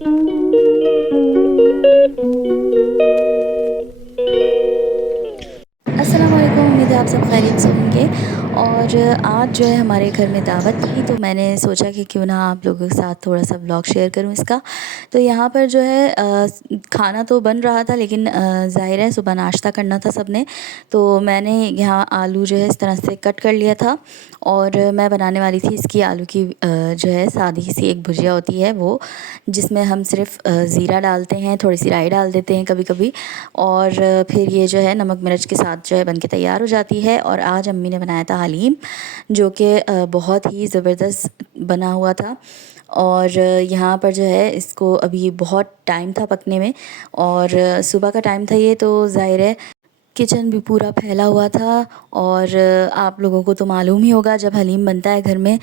अस्सलाम वालेकुम, उम्मीद है आप सब खैरियत से होंगे। और आज जो है हमारे घर में दावत थी, तो मैंने सोचा कि क्यों ना आप लोगों के साथ थोड़ा-सा व्लॉग शेयर करूँ इसका। तो यहाँ पर जो है खाना तो बन रहा था, लेकिन ज़ाहिर है सुबह नाश्ता करना था सबने। तो मैंने यहाँ आलू जो है इस तरह से कट कर लिया था, और मैं बनाने वाली थी इसकी आलू की जो है सादी सी एक भुजिया होती है वो, जिसमें हम सिर्फ़ ज़ीरा डालते हैं, थोड़ी-सी राई डाल देते हैं कभी-कभी, और फिर ये जो है नमक मिर्च के साथ जो है बन के तैयार हो जाती है। और आज अम्मी ने बनाया था हलीम, जो कि बहुत ही ज़बरदस्त बना हुआ था। और यहाँ पर जो है इसको अभी बहुत टाइम था पकने में, और सुबह का टाइम था ये, तो ज़ाहिर है किचन भी पूरा फैला हुआ था। और आप लोगों को तो मालूम ही होगा, जब हलीम बनता है घर में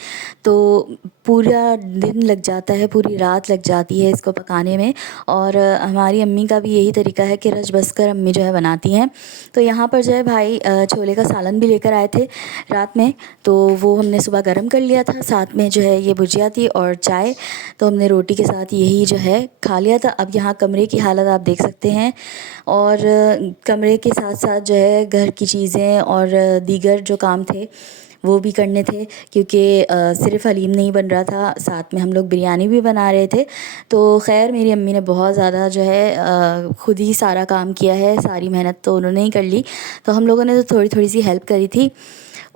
तो पूरा दिन लग जाता है, पूरी रात लग जाती है इसको पकाने में। और हमारी अम्मी का भी यही तरीका है कि रच बस कर अम्मी जो है बनाती हैं। तो यहाँ पर जो है भाई छोले का सालन भी लेकर आए थे रात में, तो वो हमने सुबह गर्म कर लिया था। साथ में जो है ये भुजिया थी और चाय, तो हमने रोटी के साथ यही जो है खा लिया था। अब यहाँ कमरे की हालत आप देख सकते हैं, और कमरे के साथ साथ जो है घर की चीज़ें और दीगर जो काम थे वो भी करने थे, क्योंकि सिर्फ़ हलीम नहीं बन रहा था, साथ में हम लोग बिरयानी भी बना रहे थे। तो ख़ैर मेरी अम्मी ने बहुत ज़्यादा जो है ख़ुद ही सारा काम किया है, सारी मेहनत तो उन्होंने ही कर ली, तो हम लोगों ने तो थोड़ी-थोड़ी सी हेल्प करी थी।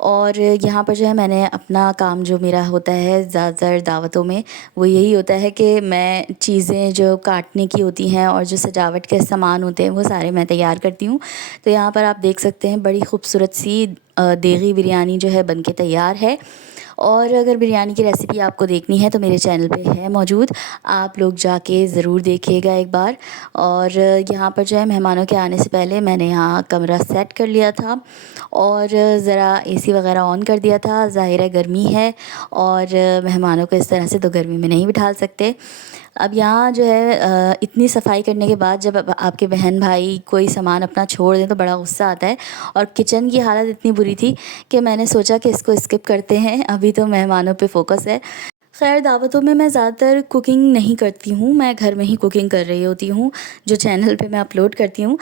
और यहाँ पर जो है मैंने अपना काम जो मेरा होता है ज़्यादातर दावतों में, वो यही होता है कि मैं चीज़ें जो काटने की होती हैं और जो सजावट के सामान होते हैं वो सारे मैं तैयार करती हूँ। तो यहाँ पर आप देख सकते हैं बड़ी खूबसूरत सी देगी बिरयानी जो है बन के तैयार है। और अगर बिरयानी की रेसिपी आपको देखनी है तो मेरे चैनल पे है मौजूद, आप लोग जाके ज़रूर देखिएगा एक बार। और यहाँ पर जो है मेहमानों के आने से पहले मैंने यहाँ कमरा सेट कर लिया था, और ज़रा एसी वगैरह ऑन कर दिया था। ज़ाहिर है गर्मी है, और मेहमानों को इस तरह से तो गर्मी में नहीं बिठा सकते। अब यहाँ जो है इतनी सफाई करने के बाद जब आपके बहन भाई कोई सामान अपना छोड़ दें तो बड़ा गुस्सा आता है। और किचन की हालत इतनी बुरी थी कि मैंने सोचा कि इसको स्किप करते हैं, अभी तो मेहमानों पे फ़ोकस है। ख़ैर दावतों में मैं ज़्यादातर कुकिंग नहीं करती हूँ, मैं घर में ही कुकिंग कर रही होती हूँ, जो चैनल पे मैं अपलोड करती हूँ।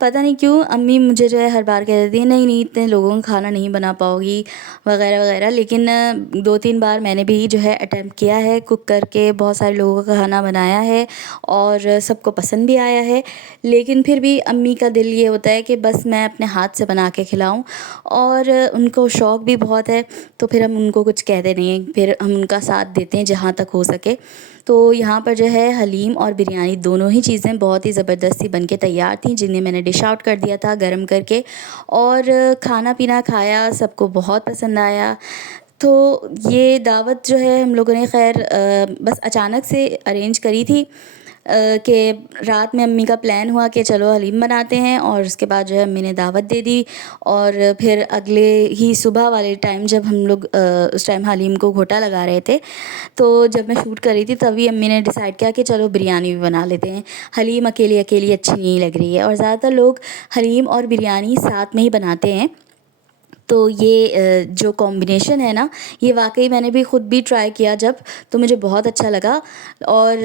पता नहीं क्यों अम्मी मुझे जो है हर बार कह देती हैं, नहीं नहीं इतने लोगों का खाना नहीं बना पाओगी वगैरह वगैरह। लेकिन 2-3 बार मैंने भी जो है अटेम्प्ट किया है, कुक करके बहुत सारे लोगों का खाना बनाया है, और सबको पसंद भी आया है। लेकिन फिर भी अम्मी का दिल ये होता है कि बस मैं अपने हाथ से बना के खिलाऊं, और उनको शौक़ भी बहुत है, तो फिर हम उनको कुछ कहते नहीं हैं, फिर हम उनका साथ देते हैं जहाँ तक हो सके। तो यहाँ पर जो है हलीम और बिरयानी दोनों ही चीज़ें बहुत ही ज़बरदस्त सी बन के तैयार थीं, जिन्हें मैंने डिश आउट कर दिया था गरम करके। और खाना पीना खाया, सबको बहुत पसंद आया। तो ये दावत जो है हम लोगों ने ख़ैर बस अचानक से अरेंज करी थी, कि रात में अम्मी का प्लान हुआ कि चलो हलीम बनाते हैं, और उसके बाद जो है अम्मी ने दावत दे दी। और फिर अगले ही सुबह वाले टाइम जब हम लोग उस टाइम हलीम को घोटा लगा रहे थे, तो जब मैं शूट कर रही थी तभी अम्मी ने डिसाइड किया कि चलो बिरयानी भी बना लेते हैं, हलीम अकेली अकेली अच्छी नहीं लग रही है। और ज़्यादातर लोग हलीम और बिरयानी साथ में ही बनाते हैं, तो ये जो कॉम्बिनेशन है ना, ये वाक़ई मैंने भी ख़ुद भी ट्राई किया जब, तो मुझे बहुत अच्छा लगा। और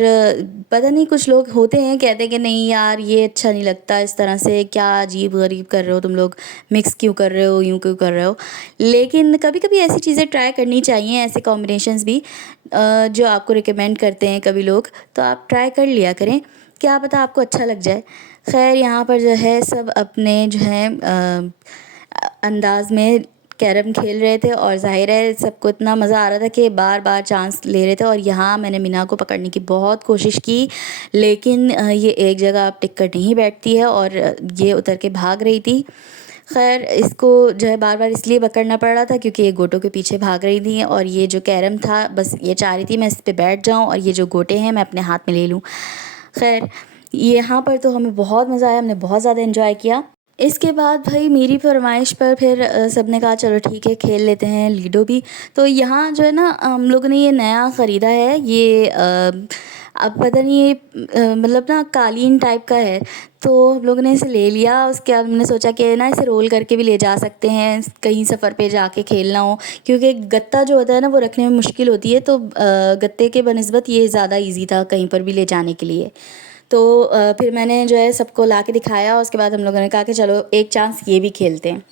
पता नहीं कुछ लोग होते हैं कहते हैं कि नहीं यार ये अच्छा नहीं लगता, इस तरह से क्या अजीब-गरीब कर रहे हो तुम लोग, मिक्स क्यों कर रहे हो, यूँ क्यों कर रहे हो। लेकिन कभी-कभी ऐसी चीज़ें ट्राई करनी चाहिए, ऐसे कॉम्बिनेशंस भी जो आपको रिकमेंड करते हैं कभी लोग, तो आप ट्राई कर लिया करें, क्या पता आपको अच्छा लग जाए। ख़ैर यहाँ पर जो है सब अपने जो है अंदाज़ में कैरम खेल रहे थे, और ज़ाहिर है सबको इतना मज़ा आ रहा था कि बार-बार चांस ले रहे थे। और यहाँ मैंने मीना को पकड़ने की बहुत कोशिश की, लेकिन ये एक जगह अब टिक कर नहीं बैठती है, और ये उतर के भाग रही थी। ख़ैर इसको जो है बार-बार इसलिए पकड़ना पड़ रहा था क्योंकि ये गोटों के पीछे भाग रही थी, और ये जो कैरम था बस ये चाह रही थी मैं इस पे बैठ जाऊँ और ये जो गोटे हैं मैं अपने हाथ में ले लूँ। ख़ैर यहाँ पर तो हमें बहुत मज़ा आया, हमने बहुत ज़्यादा एंजॉय किया। इसके बाद भाई मेरी फ़रमाइश पर फिर सब ने कहा चलो ठीक है खेल लेते हैं लूडो भी। तो यहाँ जो है ना हम लोगों ने ये नया ख़रीदा है, ये अब पता नहीं ये मतलब ना कालीन टाइप का है, तो हम लोगों ने इसे ले लिया। उसके बाद हमने सोचा कि ना इसे रोल करके भी ले जा सकते हैं, कहीं सफ़र पे जाके खेलना हो, क्योंकि गत्ता जो होता है ना वो रखने में मुश्किल होती है, तो गत्ते के बनिस्बत ये ज़्यादा ईज़ी था कहीं पर भी ले जाने के लिए। तो फिर मैंने जो है सबको ला के दिखाया। उसके बाद हम लोगों ने कहा कि चलो एक चांस ये भी खेलते हैं।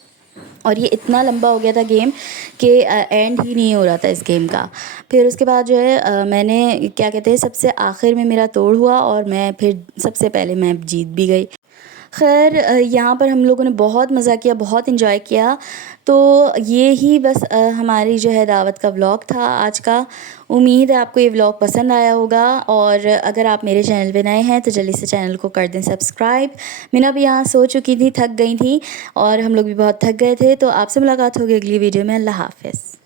और ये इतना लंबा हो गया था गेम कि एंड ही नहीं हो रहा था इस गेम का। फिर उसके बाद जो है मैंने क्या कहते हैं सबसे आखिर में मेरा तोड़ हुआ और मैं फिर सबसे पहले मैं जीत भी गई। ख़ैर यहाँ पर हम लोगों ने बहुत मज़ा किया, बहुत इन्जॉय किया। तो ये ही बस हमारी जो है दावत का व्लॉग था आज का। उम्मीद है आपको ये व्लॉग पसंद आया होगा, और अगर आप मेरे चैनल पे नए हैं तो जल्दी से चैनल को कर दें सब्सक्राइब। मैं भी यहाँ सो चुकी थी, थक गई थी, और हम लोग भी बहुत थक गए थे। तो आपसे मुलाकात होगी अगली वीडियो में। अल्लाह हाफ़िज़।